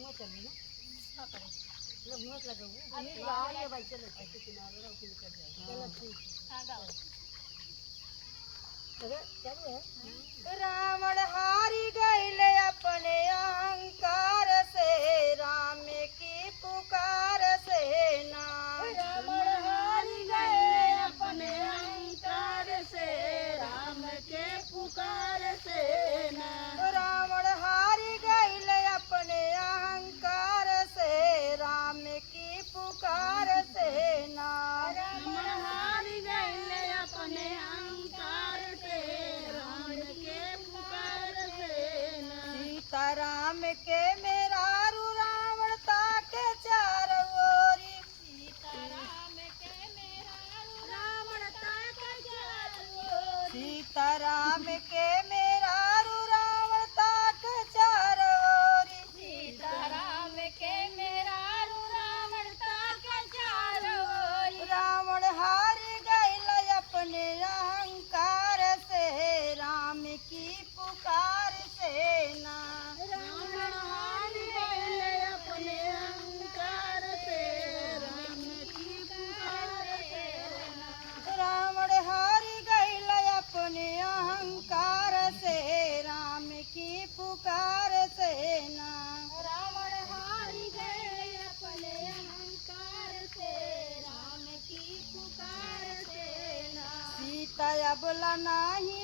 हुआ चली ना क्या करें मतलब हुआ लगा वो अभी गाँव ये भाई चलो ऐसे किनारे रहो फिर कर जाओ चलो ठीक है हां गाओ अरे क्या है रावण हारी गईले अपने अहंकार से राम की पुकार से ना रावण हारी गईले अपने अहंकार से राम के पुकार से ना रावण हारी गईले अपने अहंकार से राम की पुकार से ना रावण हारी गईले अपने अहंकार से राम के पुकार से ना सीता राम के मेरारू रावण ताके चार ओरी सीता राम के मेरारू रावण ताके चार ओरी सीता राम के मेरारू रावण ताके चार ओरी सीता राम के मेरारू रावण ताके चार ओरी रावण हारी गईल अपने अहंकार से राम की पुकार से ना रावण हारी गईल अपने अहंकार से राम की पुकार से ना रावण हारी गईल अपने अहंकार से राम की पुकार से ना रावण हारी गईल अपने अहंकार से राम की पुकार से ना सीता अबला नाही